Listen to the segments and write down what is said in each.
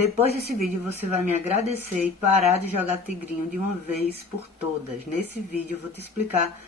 Depois desse vídeo você vai me agradecer e parar de jogar tigrinho de uma vez por todas. Nesse vídeo eu vou te explicar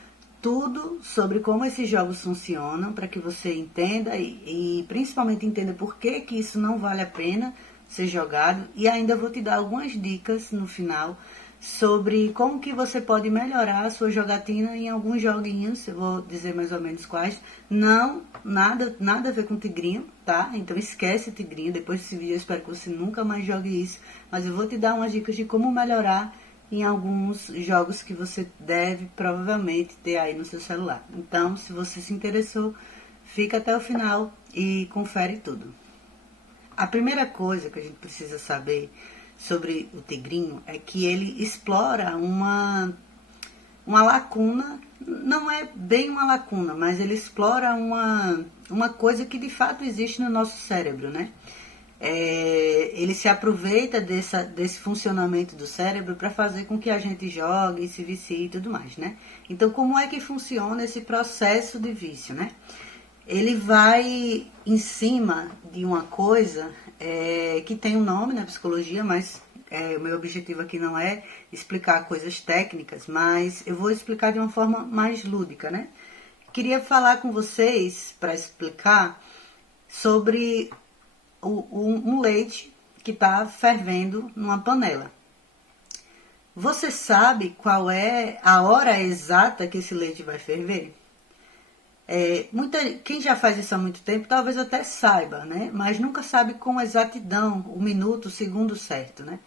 tudo sobre como esses jogos funcionam, para que você entenda e principalmente entenda por que isso não vale a pena ser jogado. E ainda vou te dar algumas dicas no final sobre como que você pode melhorar a sua jogatina em alguns joguinhos. Eu vou dizer mais ou menos quais. Não, nada a ver com tigrinho, tá? Então esquece tigrinho. Depois desse vídeo eu espero que você nunca mais jogue isso. Mas eu vou te dar umas dicas de como melhorar em alguns jogos que você deve provavelmente ter aí no seu celular. Então, se você se interessou, fica até o final e confere tudo. A primeira coisa que a gente precisa saber sobre o tigrinho é que ele explora uma lacuna, não é bem uma lacuna, mas ele explora uma coisa que de fato existe no nosso cérebro, né? Ele se aproveita desse funcionamento do cérebro para fazer com que a gente jogue, se vicie e tudo mais, né? Então, como é que funciona esse processo de vício, né? Ele vai em cima de uma coisa que tem um nome na psicologia, mas o meu objetivo aqui não é explicar coisas técnicas, mas eu vou explicar de uma forma mais lúdica, né? Queria falar com vocês, para explicar, sobre um leite que está fervendo numa panela. Você sabe qual é a hora exata que esse leite vai ferver? Quem já faz isso há muito tempo talvez até saiba, né? Mas nunca sabe com exatidão o minuto, o segundo certo, né?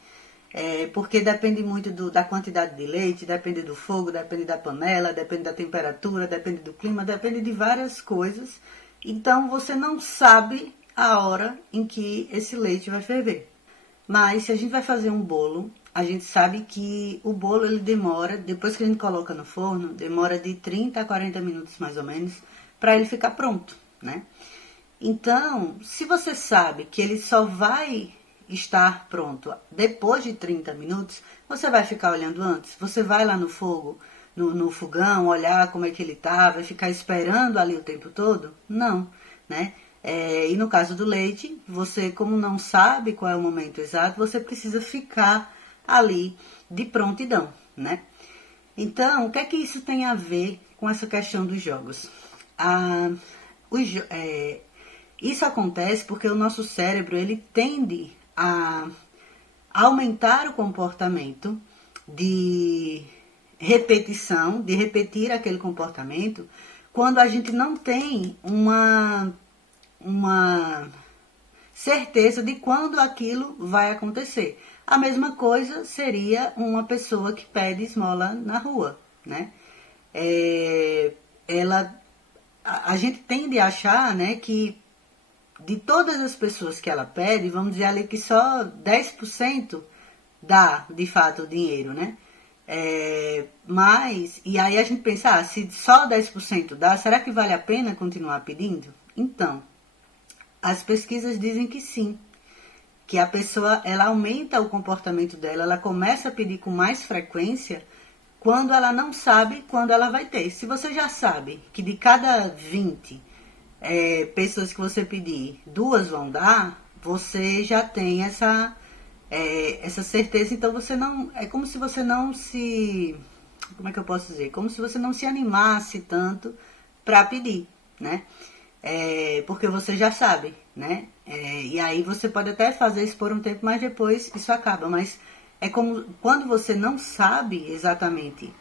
Porque depende muito da quantidade de leite, depende do fogo, depende da panela, depende da temperatura, depende do clima, depende de várias coisas. Então você não sabe a hora em que esse leite vai ferver. Mas se a gente vai fazer um bolo, a gente sabe que o bolo ele demora, depois que a gente coloca no forno, demora de 30 a 40 minutos mais ou menos, para ele ficar pronto, né? Então, se você sabe que ele só vai estar pronto depois de 30 minutos, você vai ficar olhando antes? Você vai lá no fogo, no fogão, olhar como é que ele tá, vai ficar esperando ali o tempo todo? Não, né? E no caso do leite, você, como não sabe qual é o momento exato, você precisa ficar ali de prontidão, né? Então, o que é que isso tem a ver com essa questão dos jogos? Isso acontece porque o nosso cérebro ele tende a aumentar o comportamento de repetição, de repetir aquele comportamento, quando a gente não tem uma certeza de quando aquilo vai acontecer. A mesma coisa seria uma pessoa que pede esmola na rua, né? A gente tende a achar, né, que de todas as pessoas que ela pede, vamos dizer ali que só 10% dá, de fato, o dinheiro, né? E aí a gente pensa, se só 10% dá, será que vale a pena continuar pedindo? Então, as pesquisas dizem que sim, que a pessoa ela aumenta o comportamento dela, ela começa a pedir com mais frequência quando ela não sabe quando ela vai ter. Se você já sabe que de cada 20 pessoas que você pedir, 2 vão dar, você já tem essa certeza, então você não. É como se você não se. Como é que eu posso dizer? Como se você não se animasse tanto para pedir, né? Porque você já sabe, né? E aí você pode até fazer isso por um tempo, mas depois isso acaba. Mas é como quando você não sabe exatamente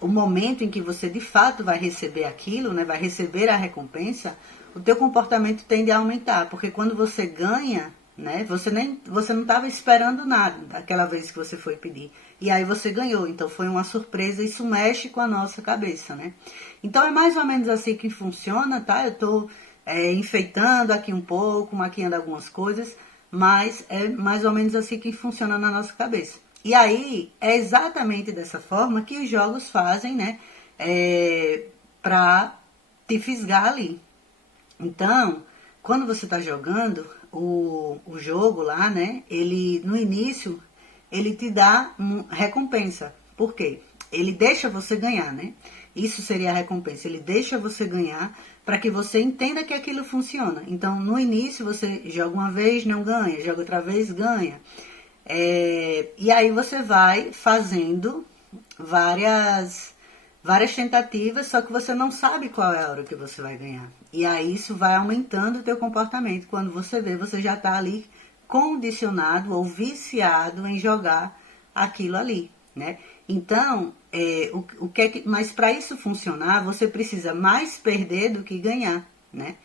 o momento em que você de fato vai receber aquilo, né? Vai receber a recompensa, o teu comportamento tende a aumentar. Porque quando você ganha, né? Você não estava esperando nada daquela vez que você foi pedir. E aí você ganhou, então foi uma surpresa, isso mexe com a nossa cabeça, né? Então é mais ou menos assim que funciona, tá? Eu tô enfeitando aqui um pouco, maquiando algumas coisas, mas é mais ou menos assim que funciona na nossa cabeça. E aí é exatamente dessa forma que os jogos fazem, né? Pra te fisgar ali. Então, quando você está jogando o jogo lá, né? Ele no início ele te dá recompensa. Por quê? ele deixa você ganhar, né? Isso seria a recompensa. Ele deixa você ganhar para que você entenda que aquilo funciona. Então, no início, você joga uma vez, não ganha. Joga outra vez, ganha. E aí você vai fazendo várias tentativas, só que você não sabe qual é a hora que você vai ganhar. E aí isso vai aumentando o teu comportamento. Quando você vê, você já está ali condicionado ou viciado em jogar aquilo ali, né? Então, mas para isso funcionar, você precisa mais perder do que ganhar, né?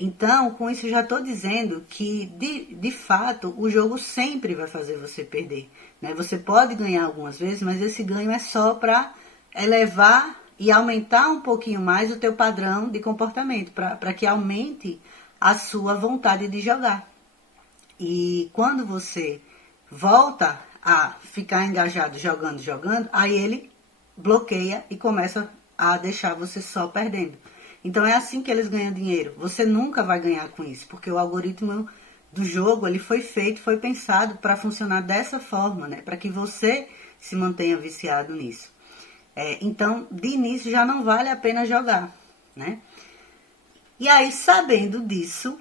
Então, com isso já estou dizendo que, de fato, o jogo sempre vai fazer você perder, né? Você pode ganhar algumas vezes, mas esse ganho é só para elevar e aumentar um pouquinho mais o teu padrão de comportamento, para que aumente a sua vontade de jogar. E quando você volta a ficar engajado jogando, aí ele bloqueia e começa a deixar você só perdendo. Então é assim que eles ganham dinheiro. Você nunca vai ganhar com isso, porque o algoritmo do jogo ele foi pensado para funcionar dessa forma, né? Para que você se mantenha viciado nisso. Então, de início já não vale a pena jogar, né? E aí, sabendo disso,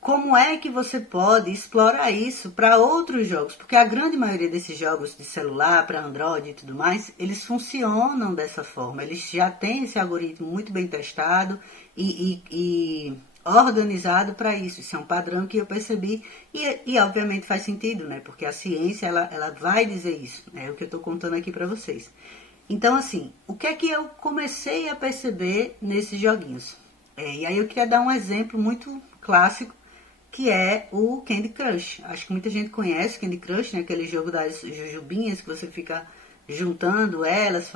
como é que você pode explorar isso para outros jogos? Porque a grande maioria desses jogos de celular, para Android e tudo mais, eles funcionam dessa forma. Eles já têm esse algoritmo muito bem testado e organizado para isso. Isso é um padrão que eu percebi e obviamente faz sentido, né? Porque a ciência, ela vai dizer isso. É o que eu estou contando aqui para vocês. Então, assim, o que é que eu comecei a perceber nesses joguinhos? E aí eu queria dar um exemplo muito clássico, que é o Candy Crush. Acho que muita gente conhece Candy Crush, né? Aquele jogo das jujubinhas que você fica juntando elas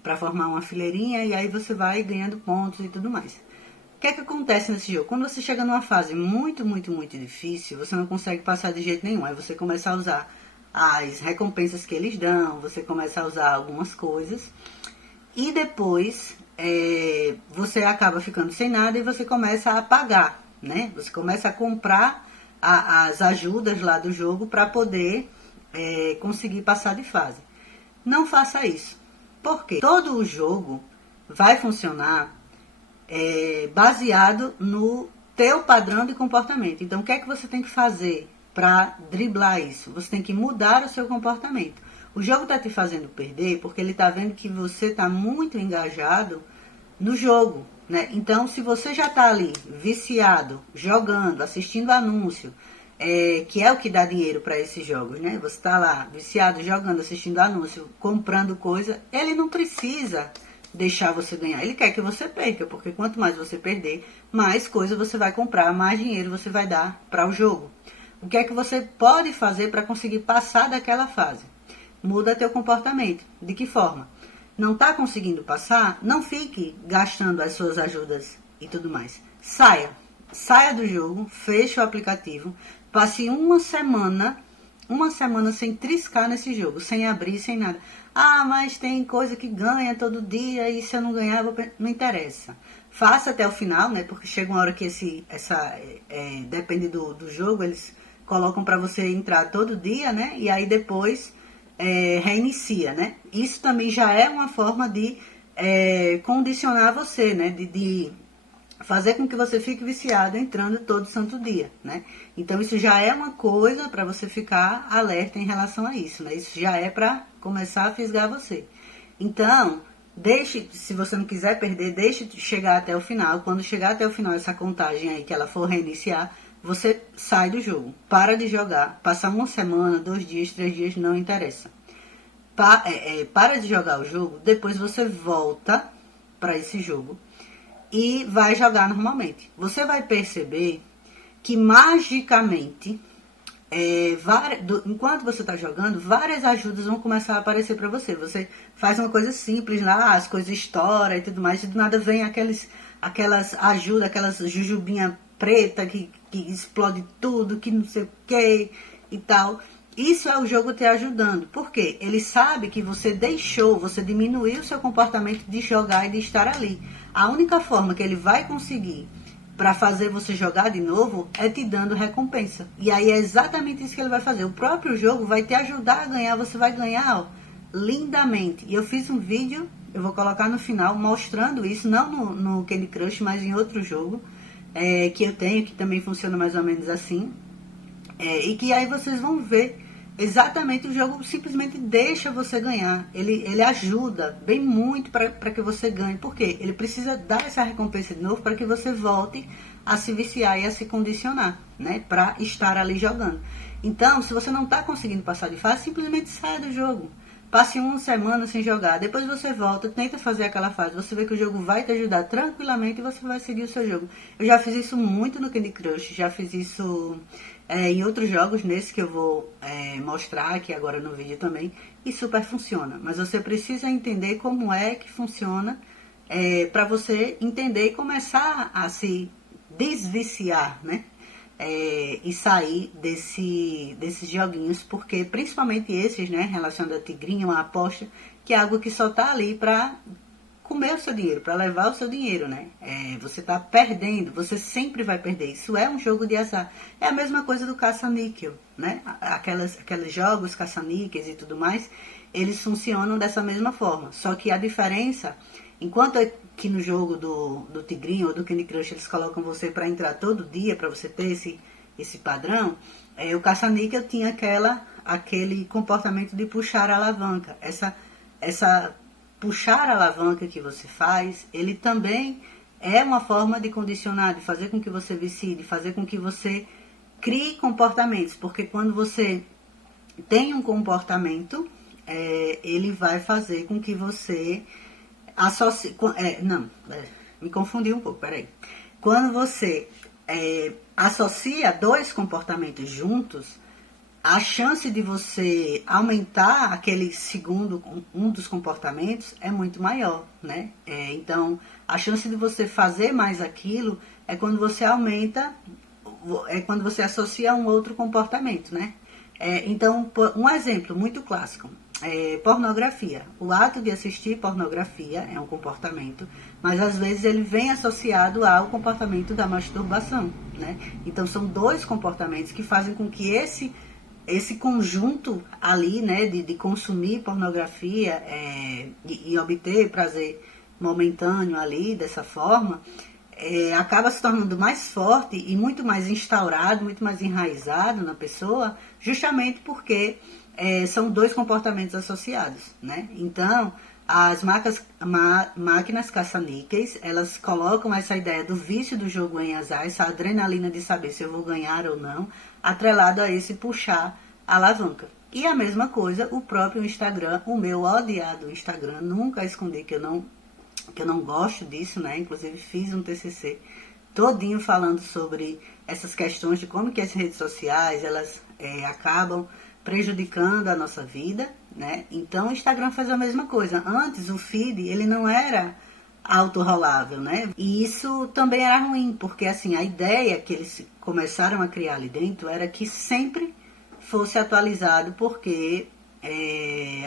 para formar uma fileirinha e aí você vai ganhando pontos e tudo mais. O que é que acontece nesse jogo? Quando você chega numa fase muito, muito, muito difícil, você não consegue passar de jeito nenhum. Aí você começa a usar as recompensas que eles dão, você começa a usar algumas coisas e depois você acaba ficando sem nada e você começa a pagar, né? Você começa a comprar as ajudas lá do jogo para poder conseguir passar de fase. Não faça isso. Por quê? Todo o jogo vai funcionar baseado no teu padrão de comportamento. Então, o que é que você tem que fazer para driblar isso? Você tem que mudar o seu comportamento. O jogo está te fazendo perder porque ele está vendo que você está muito engajado no jogo, né? Então, se você já está ali viciado, jogando, assistindo anúncio, que é o que dá dinheiro para esses jogos, né? Você está lá viciado, jogando, assistindo anúncio, comprando coisa, ele não precisa deixar você ganhar. Ele quer que você perca, porque quanto mais você perder, mais coisa você vai comprar, mais dinheiro você vai dar para o jogo. O que é que você pode fazer para conseguir passar daquela fase? Muda teu comportamento. De que forma? Não está conseguindo passar? Não fique gastando as suas ajudas e tudo mais. Saia do jogo, feche o aplicativo, passe uma semana sem triscar nesse jogo, sem abrir, sem nada. Ah, mas tem coisa que ganha todo dia e se eu não ganhar, não interessa. Faça até o final, né? Porque chega uma hora que depende do jogo, eles colocam para você entrar todo dia, né? E aí depois reinicia, né? Isso também já é uma forma de condicionar você, né? De fazer com que você fique viciado entrando todo santo dia, né? Então isso já é uma coisa para você ficar alerta em relação a isso, né? Isso já é para começar a fisgar você. Então, se você não quiser perder, deixe chegar até o final. Quando chegar até o final essa contagem aí, que ela for reiniciar, você sai do jogo, para de jogar, passar uma semana, 2 dias, 3 dias, não interessa. Para de jogar o jogo, depois você volta para esse jogo e vai jogar normalmente. Você vai perceber que magicamente, enquanto você está jogando, várias ajudas vão começar a aparecer para você. Você faz uma coisa simples lá, as coisas estouram e tudo mais, e do nada vem aquelas ajudas, aquelas jujubinha preta que explode tudo, que não sei o que e tal. Isso é o jogo te ajudando. Por quê? Ele sabe que você diminuiu o seu comportamento de jogar e de estar ali. A única forma que ele vai conseguir para fazer você jogar de novo é te dando recompensa. E aí é exatamente isso que ele vai fazer. O próprio jogo vai te ajudar a ganhar. Você vai ganhar lindamente. E eu fiz um vídeo, eu vou colocar no final, mostrando isso, não no Candy Crush, mas em outro jogo que eu tenho, que também funciona mais ou menos assim. E que aí vocês vão ver exatamente, o jogo simplesmente deixa você ganhar. Ele ajuda bem muito para que você ganhe. Por quê? Ele precisa dar essa recompensa de novo para que você volte a se viciar e a se condicionar, né? Para estar ali jogando. Então, se você não está conseguindo passar de fase, simplesmente saia do jogo. Passe uma semana sem jogar, depois você volta, tenta fazer aquela fase, você vê que o jogo vai te ajudar tranquilamente e você vai seguir o seu jogo. Eu já fiz isso muito no Candy Crush, já fiz isso em outros jogos, nesse que eu vou mostrar aqui agora no vídeo também, e super funciona. Mas você precisa entender como é que funciona para você entender e começar a se desviciar, né? E sair desses joguinhos, porque principalmente esses, né, relacionado a tigrinho, a aposta, que é algo que só tá ali para comer o seu dinheiro, para levar o seu dinheiro, né? Você tá perdendo, você sempre vai perder. Isso é um jogo de azar. É a mesma coisa do caça-níquel, né? Aqueles jogos caça-níqueis e tudo mais, eles funcionam dessa mesma forma. Só que a diferença, enquanto que no jogo do Tigrinho ou do Candy Crush eles colocam você para entrar todo dia, para você ter esse padrão, o caça-níquel tinha aquele comportamento de puxar a alavanca. Essa puxar a alavanca que você faz, ele também é uma forma de condicionar, de fazer com que você vicie, de fazer com que você crie comportamentos, porque quando você tem um comportamento, ele vai fazer com que você me confundi um pouco, peraí. Quando você associa dois comportamentos juntos, a chance de você aumentar aquele segundo, um dos comportamentos, é muito maior, né? Então, a chance de você fazer mais aquilo é quando você aumenta, quando você associa um outro comportamento, né? Então, um exemplo muito clássico. Pornografia. O ato de assistir pornografia é um comportamento, mas às vezes ele vem associado ao comportamento da masturbação, né? Então são dois comportamentos que fazem com que esse conjunto ali, né, de consumir pornografia e obter prazer momentâneo ali dessa forma, acaba se tornando mais forte e muito mais instaurado, muito mais enraizado na pessoa, justamente porque são dois comportamentos associados, né? Então, as máquinas caça-níqueis, elas colocam essa ideia do vício do jogo em azar, essa adrenalina de saber se eu vou ganhar ou não, atrelado a esse puxar a alavanca. E a mesma coisa, o próprio Instagram, o meu odiado Instagram, nunca escondi que eu não gosto disso, né? Inclusive fiz um TCC todinho falando sobre essas questões de como que as redes sociais, elas acabam prejudicando a nossa vida, né? Então o Instagram faz a mesma coisa. Antes o feed, ele não era autorrolável, né? E isso também era ruim, porque assim, a ideia que eles começaram a criar ali dentro era que sempre fosse atualizado, porque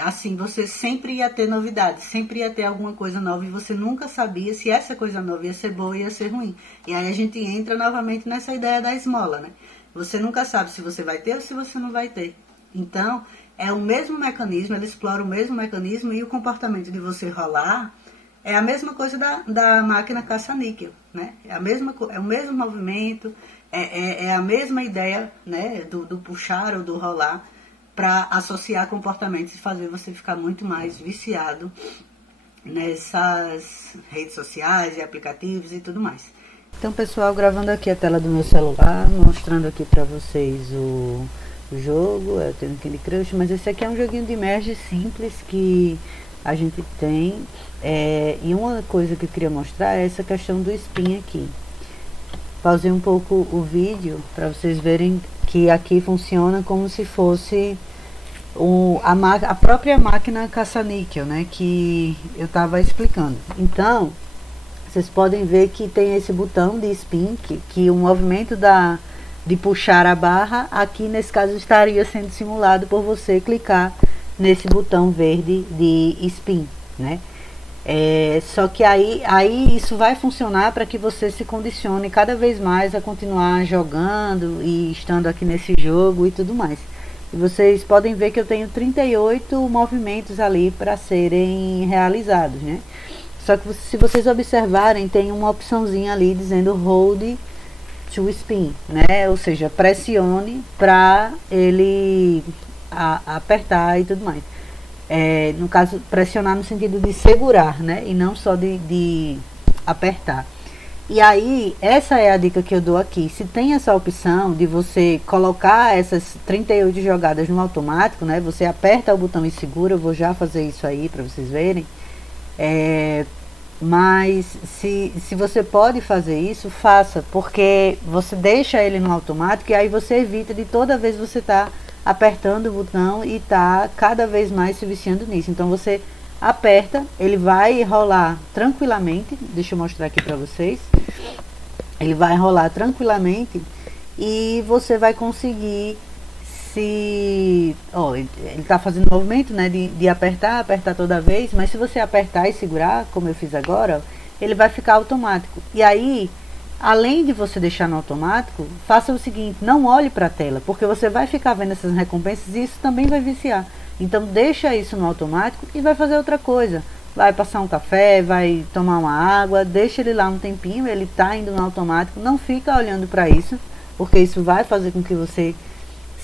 assim, você sempre ia ter novidades, sempre ia ter alguma coisa nova e você nunca sabia se essa coisa nova ia ser boa ou ia ser ruim. E aí a gente entra novamente nessa ideia da esmola, né? Você nunca sabe se você vai ter ou se você não vai ter. Então, é o mesmo mecanismo, ele explora o mesmo mecanismo, e o comportamento de você rolar é a mesma coisa da máquina caça-níquel, né? É o mesmo movimento, é a mesma ideia, né, do puxar ou do rolar, para associar comportamentos e fazer você ficar muito mais viciado nessas redes sociais e aplicativos e tudo mais. Então, pessoal, gravando aqui a tela do meu celular, mostrando aqui para vocês o jogo. Eu tenho Candy Crush, mas esse aqui é um joguinho de merge simples que a gente tem. E uma coisa que eu queria mostrar é essa questão do spin aqui. Pausei um pouco o vídeo para vocês verem que aqui funciona como se fosse a própria máquina caça-níquel, né, que eu estava explicando. Então, vocês podem ver que tem esse botão de spin, que o movimento de puxar a barra, aqui nesse caso estaria sendo simulado por você clicar nesse botão verde de spin, né? Só que aí isso vai funcionar para que você se condicione cada vez mais a continuar jogando e estando aqui nesse jogo e tudo mais. E vocês podem ver que eu tenho 38 movimentos ali para serem realizados, né? Só que se vocês observarem, tem uma opçãozinha ali dizendo hold to spin, né? Ou seja, pressione para ele apertar e tudo mais. No caso, pressionar no sentido de segurar, né? E não só de apertar. E aí, essa é a dica que eu dou aqui. Se tem essa opção de você colocar essas 38 jogadas no automático, né? Você aperta o botão e segura. Eu vou já fazer isso aí para vocês verem. Mas se você pode fazer isso, faça. Porque você deixa ele no automático e aí você evita de toda vez você tá apertando o botão e tá cada vez mais se viciando nisso. Então você aperta, ele vai rolar tranquilamente. Deixa eu mostrar aqui para vocês. Ele vai rolar tranquilamente e você vai conseguir se... ele tá fazendo movimento, né, de apertar toda vez, mas se você apertar e segurar, como eu fiz agora, ele vai ficar automático. E aí, além de você deixar no automático, faça o seguinte, não olhe para a tela, porque você vai ficar vendo essas recompensas e isso também vai viciar. Então deixa isso no automático e vai fazer outra coisa. Vai passar um café, vai tomar uma água, deixa ele lá um tempinho, ele tá indo no automático, não fica olhando para isso, porque isso vai fazer com que você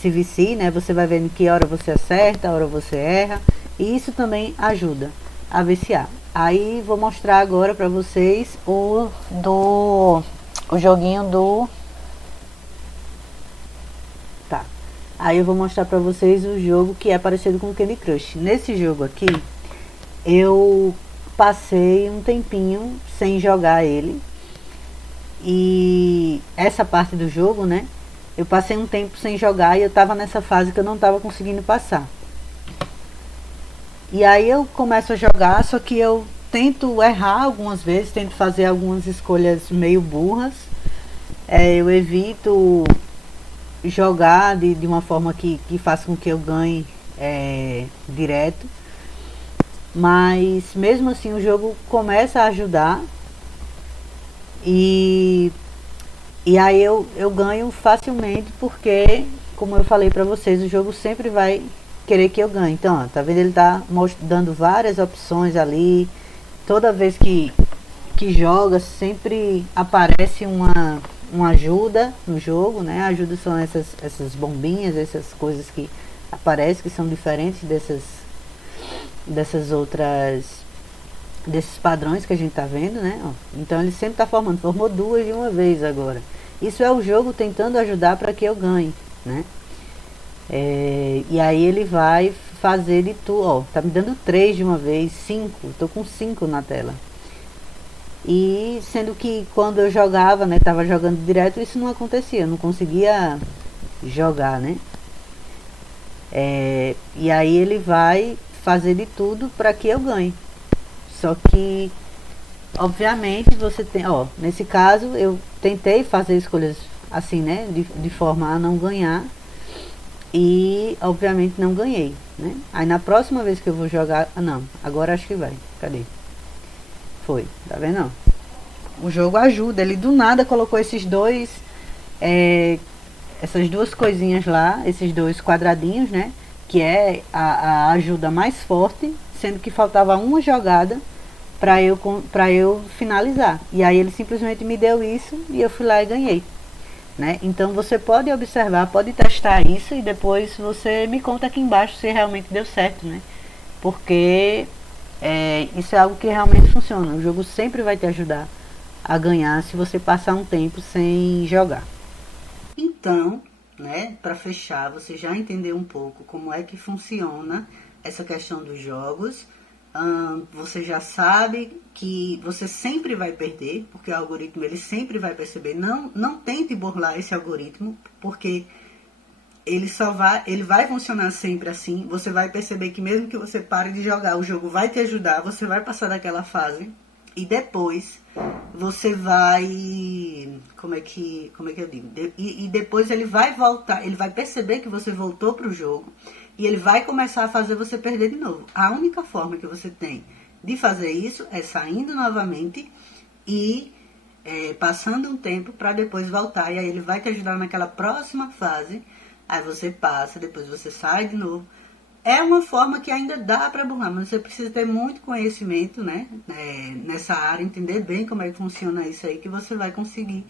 se vicie, né? Você vai vendo que hora você acerta, a hora você erra, e isso também ajuda a viciar. Aí vou mostrar agora para vocês o joguinho do... Tá. Aí eu vou mostrar para vocês o jogo que é parecido com o Candy Crush. Nesse jogo aqui, eu passei um tempinho sem jogar ele. E essa parte do jogo, né? Eu passei um tempo sem jogar e eu tava nessa fase que eu não tava conseguindo passar. E aí eu começo a jogar, só que eu tento errar algumas vezes, tento fazer algumas escolhas meio burras. Eu evito jogar de uma forma que faça com que eu ganhe direto. Mas mesmo assim o jogo começa a ajudar. E aí eu ganho facilmente, porque, como eu falei pra vocês, o jogo sempre vai querer que eu ganhe. Então, ó, tá vendo? Ele tá dando várias opções ali. Toda vez que joga, sempre aparece uma ajuda no jogo, né? Ajuda são essas bombinhas, essas coisas que aparecem, que são diferentes dessas outras... desses padrões que a gente tá vendo, né? Então ele sempre tá formou duas de uma vez agora. Isso é o jogo tentando ajudar para que eu ganhe, né? E aí ele vai fazer de tudo, ó, tá me dando 3 de uma vez, 5, tô com 5 na tela. E sendo que quando eu jogava, né, tava jogando direto, isso não acontecia, eu não conseguia jogar, né? E aí ele vai fazer de tudo para que eu ganhe. Só que, obviamente, você tem... Ó, nesse caso, eu tentei fazer escolhas assim, né? De forma a não ganhar. E, obviamente, não ganhei, né? Aí, na próxima vez que eu vou jogar... Ah, não. Agora acho que vai. Cadê? Foi. Tá vendo? Não? O jogo ajuda. Ele, do nada, colocou esses dois... essas duas coisinhas lá. Esses dois quadradinhos, né? Que é a ajuda mais forte, sendo que faltava uma jogada para eu finalizar. E aí ele simplesmente me deu isso e eu fui lá e ganhei, né? Então você pode observar, pode testar isso e depois você me conta aqui embaixo se realmente deu certo, né? Porque isso é algo que realmente funciona. O jogo sempre vai te ajudar a ganhar se você passar um tempo sem jogar. Então, né, para fechar, você já entendeu um pouco como é que funciona essa questão dos jogos. Você já sabe que você sempre vai perder, porque o algoritmo ele sempre vai perceber. Não tente burlar esse algoritmo, porque ele vai funcionar sempre assim. Você vai perceber que mesmo que você pare de jogar, o jogo vai te ajudar, você vai passar daquela fase e depois você vai... Como é que eu digo? E depois ele vai voltar, ele vai perceber que você voltou pro jogo e ele vai começar a fazer você perder de novo. A única forma que você tem de fazer isso é saindo novamente e passando um tempo para depois voltar. E aí ele vai te ajudar naquela próxima fase aí você passa, depois você sai de novo. É uma forma que ainda dá para burlar, mas você precisa ter muito conhecimento, né, nessa área, entender bem como é que funciona isso aí, que você vai conseguir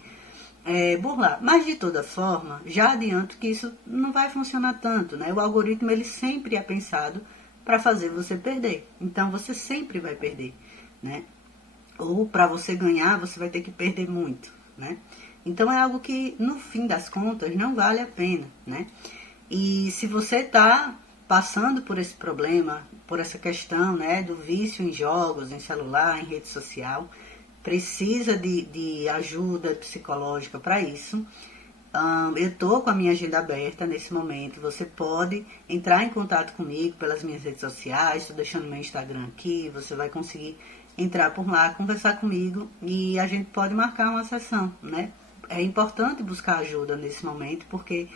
burlar. Mas de toda forma, já adianto que isso não vai funcionar tanto, né? O algoritmo ele sempre é pensado para fazer você perder. Então você sempre vai perder, né? Ou para você ganhar, você vai ter que perder muito, né? Então é algo que no fim das contas não vale a pena, né? E se você está passando por esse problema, por essa questão, né, do vício em jogos, em celular, em rede social, precisa de ajuda psicológica para isso. Eu estou com a minha agenda aberta nesse momento. Você pode entrar em contato comigo pelas minhas redes sociais. Estou deixando meu Instagram aqui. Você vai conseguir entrar por lá, conversar comigo e a gente pode marcar uma sessão, né? É importante buscar ajuda nesse momento porque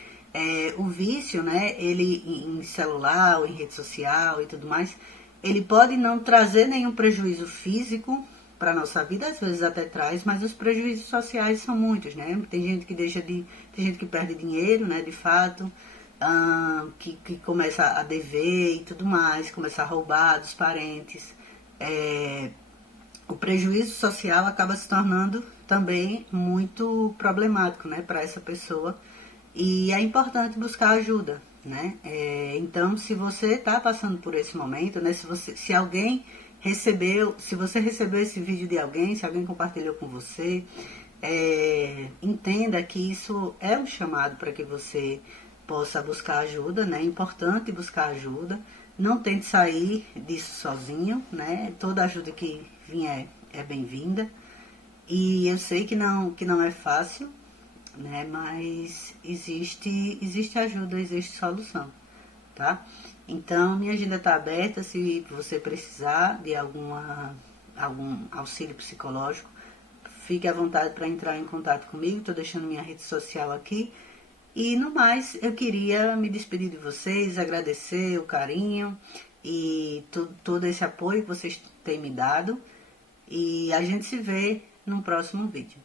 o vício, né? Ele em celular ou em rede social e tudo mais, ele pode não trazer nenhum prejuízo físico para a nossa vida, às vezes até traz, mas os prejuízos sociais são muitos, né? Tem gente que tem gente que perde dinheiro, né, de fato, que começa a dever e tudo mais, começa a roubar dos parentes. O prejuízo social acaba se tornando também muito problemático, né, para essa pessoa. E é importante buscar ajuda, né? Então, se você está passando por esse momento, né, se alguém recebeu, se você recebeu esse vídeo de alguém, se alguém compartilhou com você, entenda que isso é um chamado para que você possa buscar ajuda, né? É importante buscar ajuda. Não tente sair disso sozinho, né? Toda ajuda que vier é bem-vinda. E eu sei que não é fácil, né? Mas existe ajuda, existe solução, tá? Então, minha agenda está aberta, se você precisar de algum auxílio psicológico, fique à vontade para entrar em contato comigo, estou deixando minha rede social aqui. E no mais, eu queria me despedir de vocês, agradecer o carinho e todo esse apoio que vocês têm me dado. E a gente se vê no próximo vídeo.